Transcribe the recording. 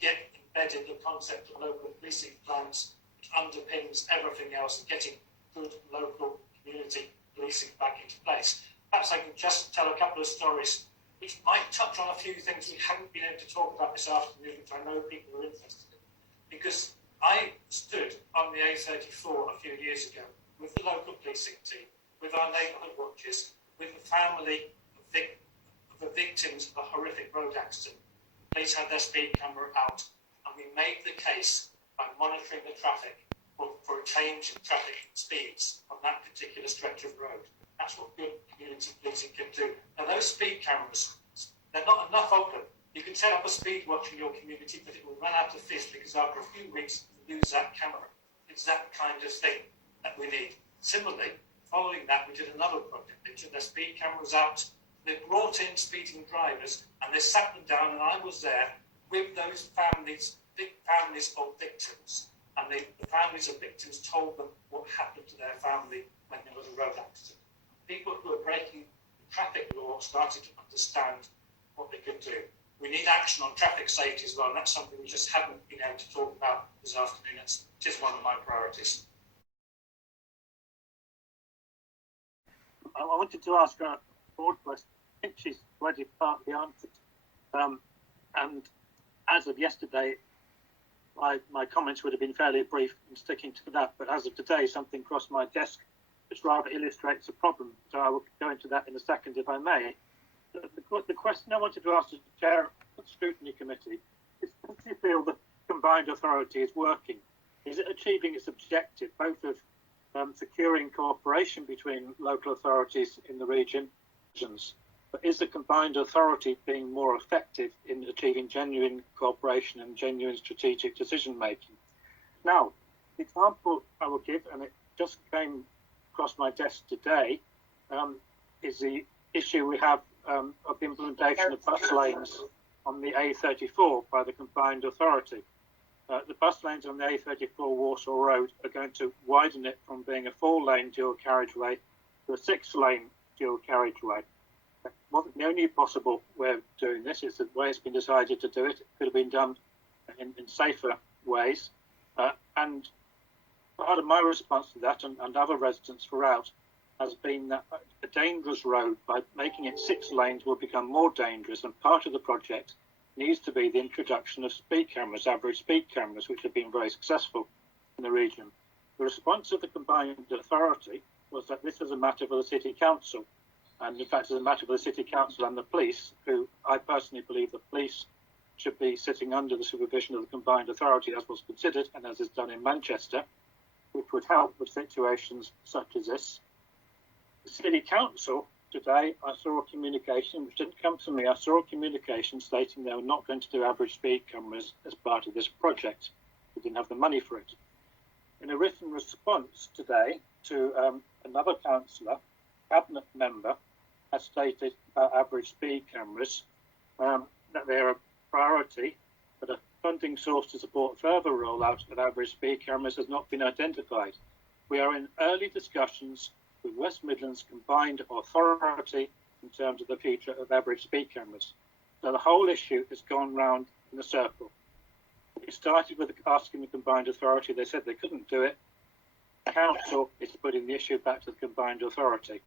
get embedded the concept of local policing plans, which underpins everything else, and getting good local community policing back into place. Perhaps I can just tell a couple of stories which might touch on a few things we haven't been able to talk about this afternoon, which I know people are interested in. Because I stood on the A34 a few years ago with the local policing team, with our neighbourhood watches, with the family of the victims of a horrific road accident. Police had their speed camera out, and we made the case by monitoring the traffic for a change in traffic speeds on that particular stretch of road. That's what good community policing can do. Now, those speed cameras, they're not enough of them. You can set up a speed watch in your community, but it will run out of fizz because after a few weeks, you lose that camera. It's that kind of thing that we need. Similarly, following that, we did another project. They took their speed cameras out, they brought in speeding drivers, and they sat them down, and I was there with those families of victims. And the families of victims told them what happened to their family when there was a road accident. People who are breaking the traffic law started to understand what they could do. We need action on traffic safety as well, and that's something we just haven't been able to talk about this afternoon. It is one of my priorities. I wanted to ask a broad question. I think she's already partly answered. And as of yesterday, my comments would have been fairly brief in sticking to that. But as of today, something crossed my desk which rather illustrates the problem. So I will go into that in a second, if I may. The question I wanted to ask the chair of the scrutiny committee is: does she feel the combined authority is working? Is it achieving its objective, both of securing cooperation between local authorities in the regions, but is the combined authority being more effective in achieving genuine cooperation and genuine strategic decision making? Now, the example I will give, and it just came across my desk today, is the issue we have of the implementation of bus lanes on the A34 by the combined authority. The bus lanes on the A34 Walsall Road are going to widen it from being a 4-lane dual carriageway to a 6-lane dual carriageway. That wasn't the only possible way of doing this. It's the way it's been decided to do it. It could have been done in safer ways. And part of my response to that, and other residents throughout, has been that a dangerous road, by making it 6 lanes, will become more dangerous, and part of the project needs to be the introduction of speed cameras, average speed cameras, which have been very successful in the region. The response of the combined authority was that this is a matter for the City Council, and in fact it's a matter for the City Council and the police, who I personally believe the police should be sitting under the supervision of the combined authority, as was considered and as is done in Manchester, which would help with situations such as this. The City Council, today, I saw a communication, which didn't come to me, I saw a communication stating they were not going to do average speed cameras as part of this project. They didn't have the money for it. In a written response today to another councillor, cabinet member, has stated about average speed cameras, that they're a priority, but a funding source to support further rollout of average speed cameras has not been identified. We are in early discussions with West Midlands Combined Authority in terms of the future of average speed cameras. So the whole issue has gone round in a circle. It started with asking the Combined Authority. They said they couldn't do it. The council is putting the issue back to the Combined Authority.